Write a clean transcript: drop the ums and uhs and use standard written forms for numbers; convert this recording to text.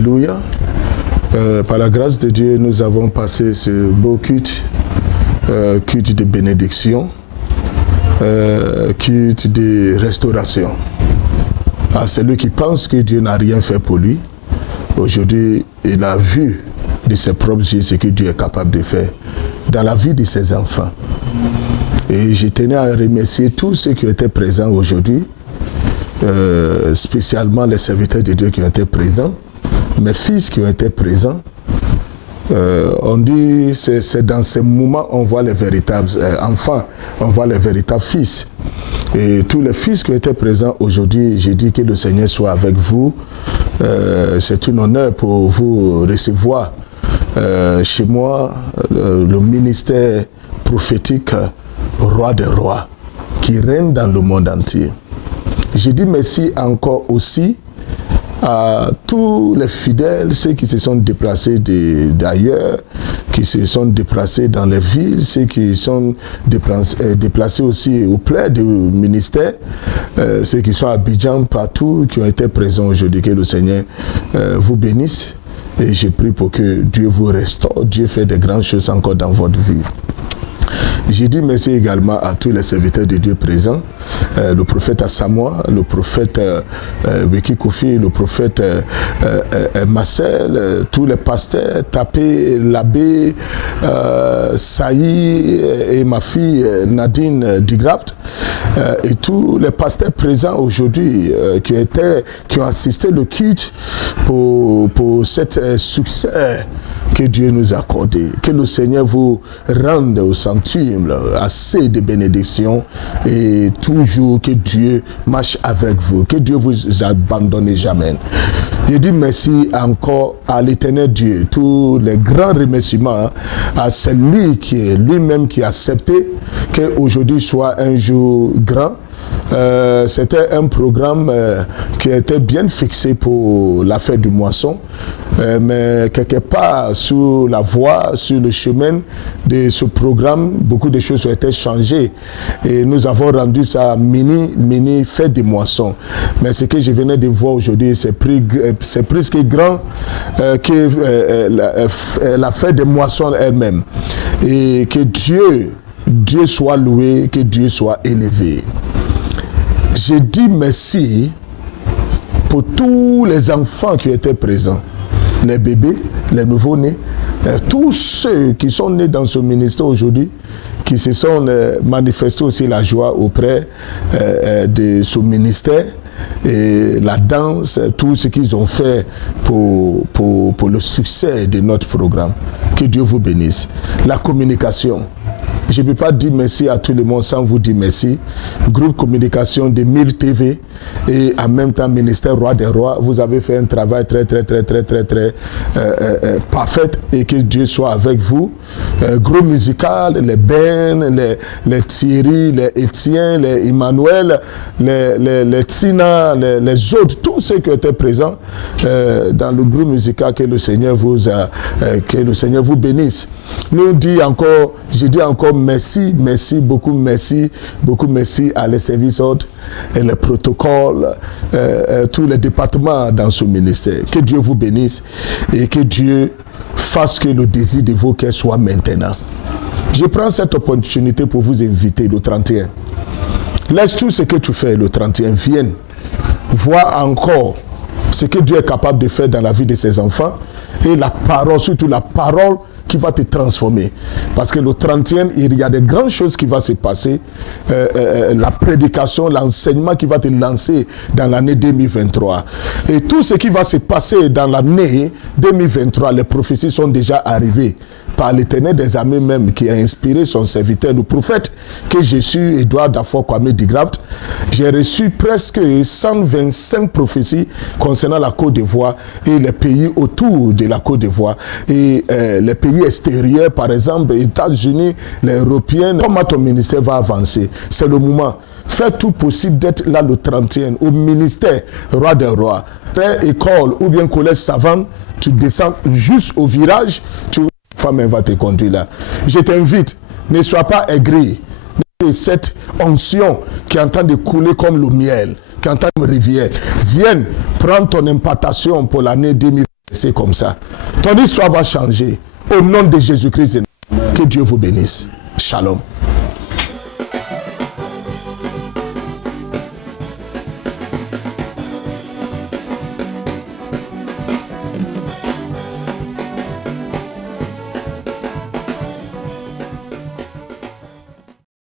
Alléluia. Par la grâce de Dieu, nous avons passé ce beau culte, culte de bénédiction, culte de restauration. À celui qui pense que Dieu n'a rien fait pour lui, aujourd'hui, il a vu de ses propres yeux ce que Dieu est capable de faire dans la vie de ses enfants. Et je tenais à remercier tous ceux qui étaient présents aujourd'hui, spécialement les serviteurs de Dieu qui ont été présents, mes fils qui ont été présents. On dit c'est dans ces moments on voit les véritables enfants, on voit les véritables fils. Et tous les fils qui ont été présents aujourd'hui, j'ai dit que le Seigneur soit avec vous. C'est un honneur pour vous recevoir chez moi le ministère prophétique Roi des rois qui règne dans le monde entier. Je dis merci encore aussi à tous les fidèles, ceux qui se sont déplacés d'ailleurs, qui se sont déplacés dans les villes, ceux qui sont déplacés aussi auprès du ministère, ceux qui sont à Abidjan, partout, qui ont été présents aujourd'hui. Que le Seigneur vous bénisse et je prie pour que Dieu vous restaure, Dieu fait de grandes choses encore dans votre vie. J'ai dit merci également à tous les serviteurs de Dieu présents, le prophète Asamoah, le prophète Wiki Kofi, le prophète Marcel, tous les pasteurs, Tapé, l'abbé, Saï et ma fille Nadine Digraft, et tous les pasteurs présents aujourd'hui qui ont assisté le culte pour cet succès que Dieu nous a accordé. Que le Seigneur vous rende au centuple assez de bénédictions et toujours que Dieu marche avec vous. Que Dieu vous abandonne jamais. Je dis merci encore à l'Éternel Dieu. Tous les grands remerciements à celui qui est lui-même qui a accepté qu'aujourd'hui soit un jour grand. C'était un programme qui était bien fixé pour la fête du moisson, mais quelque part sur la voie, sur le chemin de ce programme, beaucoup de choses ont été changées et nous avons rendu ça mini fête du moisson. Mais ce que je venais de voir aujourd'hui, c'est presque grand que la fête des moissons elle-même. Et que Dieu soit loué, que Dieu soit élevé. Je dis merci pour tous les enfants qui étaient présents, les bébés, les nouveaux-nés, tous ceux qui sont nés dans ce ministère aujourd'hui, qui se sont manifestés aussi la joie auprès de ce ministère, et la danse, tout ce qu'ils ont fait pour le succès de notre programme. Que Dieu vous bénisse. La communication. Je ne peux pas dire merci à tout le monde sans vous dire merci. Groupe communication de 1000 TV et en même temps ministère Roi des rois. Vous avez fait un travail très parfait et que Dieu soit avec vous. Groupe musical, les Ben, les Thierry, les Étienne, les Emmanuel, les Tina, les autres, tous ceux qui étaient présents dans le groupe musical, que le Seigneur vous bénisse. Je dis encore merci, beaucoup merci à les services autres et les protocoles, tous les départements dans ce ministère. Que Dieu vous bénisse et que Dieu fasse que le désir de vos cœurs soit maintenant. Je prends cette opportunité pour vous inviter le 31. Laisse tout ce que tu fais le 31, viens voir encore ce que Dieu est capable de faire dans la vie de ses enfants et la parole, surtout la parole qui va te transformer. Parce que le 31, il y a de grandes choses qui vont se passer. La prédication, l'enseignement qui va te lancer dans l'année 2023. Et tout ce qui va se passer dans l'année 2023, les prophéties sont déjà arrivées par l'Éternel des armées même qui a inspiré son serviteur, le prophète que j'ai su, Edouard Dafoe Kwame Digraft. J'ai reçu presque 125 prophéties concernant la Côte d'Ivoire et les pays autour de la Côte d'Ivoire et les pays extérieurs, par exemple, les États-Unis, les Européens. Comment ton ministère va avancer? C'est le moment. Fais tout possible d'être là le 31 au ministère Roi des rois. École ou bien collège savant, tu descends juste au virage, femme va te conduire là. Je t'invite, ne sois pas aigri. Cette onction qui est en train de couler comme le miel, qui est en train de rivière. Viens prendre ton impartation pour l'année 2020. C'est comme ça. Ton histoire va changer. Au nom de Jésus-Christ, que Dieu vous bénisse. Shalom.